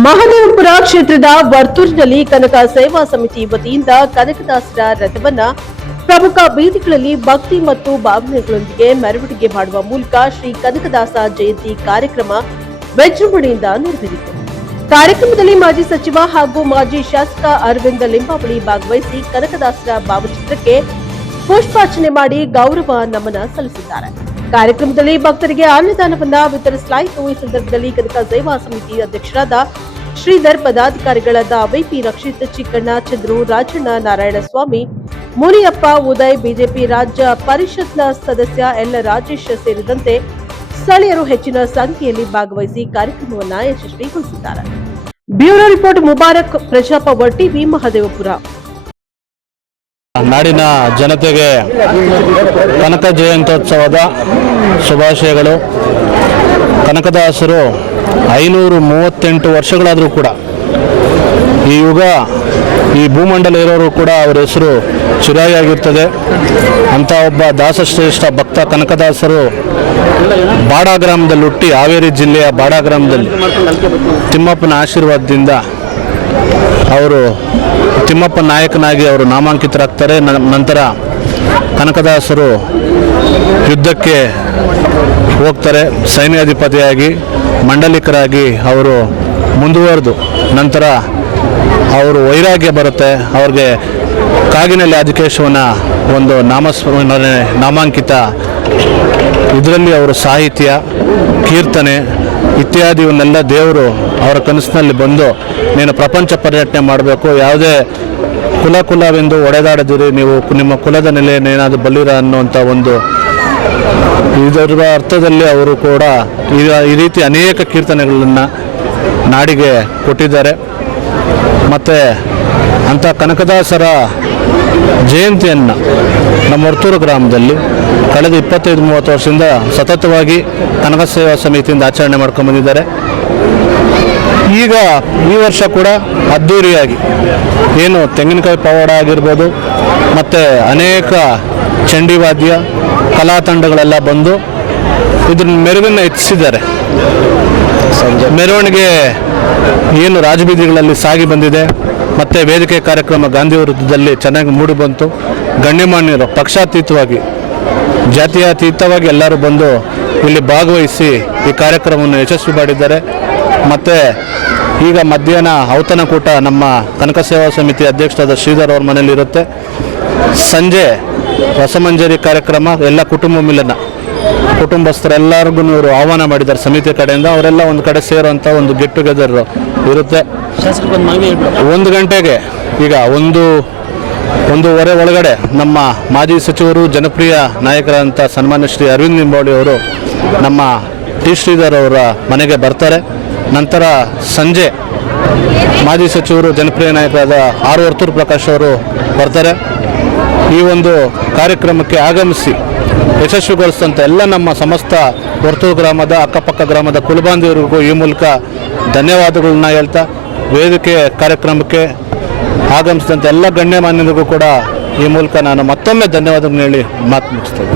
ಮಹದೇವಪುರ ಕ್ಷೇತ್ರದ ವರ್ತೂರಿನಲ್ಲಿ ಕನಕ ಸೇವಾ ಸಮಿತಿ ವತಿಯಿಂದ ಕನಕದಾಸರ ರಥವನ್ನ ಪ್ರಮುಖ ಬೀದಿಗಳಲ್ಲಿ ಭಕ್ತಿ ಮತ್ತು ಭಾವನೆಗಳೊಂದಿಗೆ ಮೆರವಣಿಗೆ ಮಾಡುವ ಮೂಲಕ ಶ್ರೀ ಕನಕದಾಸ ಜಯಂತಿ ಕಾರ್ಯಕ್ರಮ ವಿಜೃಂಭಣೆಯಿಂದ ನೆರವೇರಿತು. ಕಾರ್ಯಕ್ರಮದಲ್ಲಿ ಮಾಜಿ ಸಚಿವ ಹಾಗೂ ಮಾಜಿ ಶಾಸಕ ಅರವಿಂದ ಲಿಂಬಾವಳಿ ಭಾಗವಹಿಸಿ ಕನಕದಾಸರ ಭಾವಚಿತ್ರಕ್ಕೆ ಪುಷ್ಪಾರ್ಚನೆ ಮಾಡಿ ಗೌರವ ನಮನ ಸಲ್ಲಿಸಿದ್ದಾರೆ. ಕಾರ್ಯಕ್ರಮದಲ್ಲಿ ಭಕ್ತರಿಗೆ ಅನ್ನದಾನವನ್ನ ವಿತರಿಸಲಾಯಿತು. ಈ ಸಂದರ್ಭದಲ್ಲಿ ಕನಕ ಸೇವಾ ಸಮಿತಿ ಅಧ್ಯಕ್ಷರಾದ ಶ್ರೀಧರ್ ಪದಾಧಿಕಾರಿಗಳಾದ ವೈಪಿ ರಕ್ಷಿತ್, ಚಿಕ್ಕಣ್ಣ ಚಂದ್ರು, ರಾಜಣ್ಣ ನಾರಾಯಣಸ್ವಾಮಿ, ಮುನಿಯಪ್ಪ, ಉದಯ್, ಬಿಜೆಪಿ ರಾಜ್ಯ ಪರಿಷತ್ನ ಸದಸ್ಯ ಎಲ್ ರಾಜೇಶ್ ಸೇರಿದಂತೆ ಸ್ಥಳೀಯರು ಹೆಚ್ಚಿನ ಸಂಖ್ಯೆಯಲ್ಲಿ ಭಾಗವಹಿಸಿ ಕಾರ್ಯಕ್ರಮವನ್ನು ಯಶಸ್ವಿಗೊಳಿಸಿದ್ದಾರೆ. Bureau report, Mubarak Prajapower TV, Mahadevapura. ನಾಡಿನ ಜನತೆಗೆ ಕನಕ ಜಯಂತ್ಯೋತ್ಸವದ ಶುಭಾಶಯಗಳು. ಕನಕದಾಸರು ಐನೂರು ಮೂವತ್ತೆಂಟು ವರ್ಷಗಳಾದರೂ ಕೂಡ ಈ ಯುಗ, ಈ ಭೂಮಂಡಲ ಇರೋರು ಕೂಡ ಅವರ ಹೆಸರು ಚಿರಾಯಿಯಾಗಿರ್ತದೆ ಅಂಥ ಒಬ್ಬ ದಾಸಶ್ರೇಷ್ಠ ಭಕ್ತ ಕನಕದಾಸರು ಬಾಡ ಗ್ರಾಮದಲ್ಲಿ ಹುಟ್ಟಿ ಹಾವೇರಿ ಜಿಲ್ಲೆಯ ಬಾಡ ಗ್ರಾಮದಲ್ಲಿ ತಿಮ್ಮಪ್ಪನ ಆಶೀರ್ವಾದದಿಂದ ಅವರು ತಿಮ್ಮಪ್ಪ ನಾಯಕನಾಗಿ ಅವರು ನಾಮಾಂಕಿತರಾಗ್ತಾರೆ. ನಂತರ ಕನಕದಾಸರು ಯುದ್ಧಕ್ಕೆ ಹೋಗ್ತಾರೆ. ಸೈನ್ಯಾಧಿಪತಿಯಾಗಿ ಮಂಡಲಿಕರಾಗಿ ಅವರು ಮುಂದುವರೆದು ನಂತರ ಅವರು ವೈರಾಗ್ಯ ಬರುತ್ತೆ. ಅವ್ರಿಗೆ ಕಾಗಿನಲ್ಲಿ ಆದಿಕೇಶವನ ಒಂದು ನಾಮಸ್ಮರಣೆ, ನಾಮಾಂಕಿತ. ಇದರಲ್ಲಿ ಅವರು ಸಾಹಿತ್ಯ, ಕೀರ್ತನೆ ಇತ್ಯಾದಿವನ್ನೆಲ್ಲ ದೇವರು ಅವರ ಕನಸಿನಲ್ಲಿ ಬಂದು ನೀನು ಪ್ರಪಂಚ ಪರ್ಯಟನೆ ಮಾಡಬೇಕು. ಯಾವುದೇ ಕುಲ ಕುಲವೆಂದು ಒಡೆದಾಡದಿರಿ. ನೀವು ನಿಮ್ಮ ಕುಲದ ನೆಲೆಯನ್ನೇನಾದರೂ ಬಲ್ಲಿರ ಅನ್ನುವಂಥ ಒಂದು ಇದರ ಅರ್ಥದಲ್ಲಿ ಅವರು ಕೂಡ ಈ- ಈ ರೀತಿ ಅನೇಕ ಕೀರ್ತನೆಗಳನ್ನು ನಾಡಿಗೆ ಕೊಟ್ಟಿದ್ದಾರೆ. ಮತ್ತು ಅಂಥ ಕನಕದಾಸರ ಜಯಂತಿಯನ್ನು ನಮ್ಮ ಹೊರ್ತೂರು ಗ್ರಾಮದಲ್ಲಿ ಕಳೆದ ಇಪ್ಪತ್ತೈದು, ಮೂವತ್ತು ವರ್ಷದಿಂದ ಸತತವಾಗಿ ಕನಕ ಸೇವಾ ಸಮಿತಿಯಿಂದ ಆಚರಣೆ ಮಾಡ್ಕೊಂಡು ಬಂದಿದ್ದಾರೆ. ಈಗ ಈ ವರ್ಷ ಕೂಡ ಅದ್ಧೂರಿಯಾಗಿ ಏನು ತೆಂಗಿನಕಾಯಿ ಪವಾಡ ಆಗಿರ್ಬೋದು, ಮತ್ತು ಅನೇಕ ಚಂಡಿ ವಾದ್ಯ, ಕಲಾ ತಂಡಗಳೆಲ್ಲ ಬಂದು ಇದ್ರ ಮೆರುಗನ್ನು ಹೆಚ್ಚಿಸಿದ್ದಾರೆ ಮೆರವಣಿಗೆ ಏನು ರಾಜಬೀದಿಗಳಲ್ಲಿ ಸಾಗಿ ಬಂದಿದೆ, ಮತ್ತು ವೇದಿಕೆ ಕಾರ್ಯಕ್ರಮ ಗಾಂಧಿ ವೃತ್ತದಲ್ಲಿ ಚೆನ್ನಾಗಿ ಮೂಡಿ ಬಂತು. ಗಣ್ಯಮಾನ್ಯರು ಪಕ್ಷಾತೀತವಾಗಿ ಜಾತ್ಯತೀತವಾಗಿ ಎಲ್ಲರೂ ಬಂದು ಇಲ್ಲಿ ಭಾಗವಹಿಸಿ ಈ ಕಾರ್ಯಕ್ರಮವನ್ನು ಯಶಸ್ವಿ ಮಾಡಿದ್ದಾರೆ. ಮತ್ತು ಈಗ ಮಧ್ಯಾಹ್ನ ಔತಣಕೂಟ ನಮ್ಮ ಕನಕ ಸೇವಾ ಸಮಿತಿ ಅಧ್ಯಕ್ಷರಾದ ಶ್ರೀಧರ್ ಅವ್ರ ಮನೆಯಲ್ಲಿರುತ್ತೆ ಇರುತ್ತೆ. ಸಂಜೆ ರಸಮಂಜರಿ ಕಾರ್ಯಕ್ರಮ ಎಲ್ಲ ಕುಟುಂಬ ಮಿಲನ. ಕುಟುಂಬಸ್ಥರೆಲ್ಲರಿಗೂ ಇವರು ಆಹ್ವಾನ ಮಾಡಿದ್ದಾರೆ ಸಮಿತಿ ಕಡೆಯಿಂದ. ಅವರೆಲ್ಲ ಒಂದು ಕಡೆ ಸೇರುವಂಥ ಒಂದು ಗೆಟ್ ಟುಗೆದರ್ ಇರುತ್ತೆ. ಒಂದು ಗಂಟೆಗೆ ಈಗ ಒಂದು ಒಂದೂವರೆ ಒಳಗಡೆ ನಮ್ಮ ಮಾಜಿ ಸಚಿವರು ಜನಪ್ರಿಯ ನಾಯಕರಂಥ ಸನ್ಮಾನ್ಯ ಶ್ರೀ ಅರವಿಂದ್ ನಿಂಬಾವಳಿ ಅವರು ನಮ್ಮ ಟಿ ಶ್ರೀಧರ್ ಅವರ ಮನೆಗೆ ಬರ್ತಾರೆ. ನಂತರ ಸಂಜೆ ಮಾಜಿ ಸಚಿವರು ಜನಪ್ರಿಯ ನಾಯಕರಾದ ಆರ್ ವರ್ತೂರ್ ಪ್ರಕಾಶ್ ಅವರು ಬರ್ತಾರೆ. ಈ ಒಂದು ಕಾರ್ಯಕ್ರಮಕ್ಕೆ ಆಗಮಿಸಿ ಯಶಸ್ವಿಗೊಳಿಸಿದಂಥ ಎಲ್ಲ ನಮ್ಮ ಸಮಸ್ತ ವರ್ತೂರು ಗ್ರಾಮದ ಅಕ್ಕಪಕ್ಕ ಗ್ರಾಮದ ಕುಲಬಾಂಧವರಿಗೂ ಈ ಮೂಲಕ ಧನ್ಯವಾದಗಳನ್ನ ಹೇಳ್ತಾ ವೇದಿಕೆ ಕಾರ್ಯಕ್ರಮಕ್ಕೆ ಆಗಮಿಸಿದಂಥ ಎಲ್ಲ ಗಣ್ಯಮಾನ್ಯರಿಗೂ ಕೂಡ ಈ ಮೂಲಕ ನಾನು ಮತ್ತೊಮ್ಮೆ ಧನ್ಯವಾದಗಳನ್ನ ಹೇಳಿ ಮಾತು ಮುಗಿಸ್ತೇನೆ.